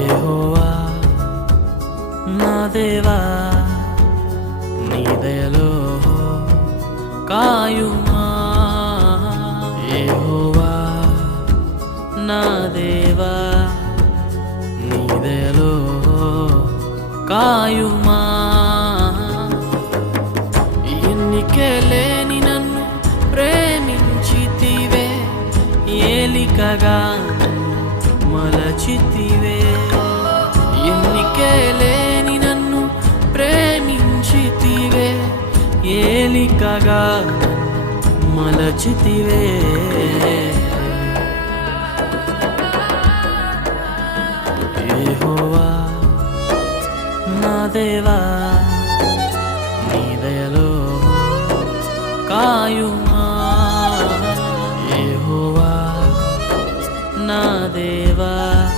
యెహోవా నా దేవా నీ దయలో కాయుమా యెహోవా నా దేవా నీ దయలో కాయుమా ఎన్నికే లేని నన్ను ప్రేమించితివే ఏలికగా మలచితివే ఎన్నికే లేని నన్ను ప్రేమించితివే ఏలికగా మలచితివే యెహోవా నా దేవా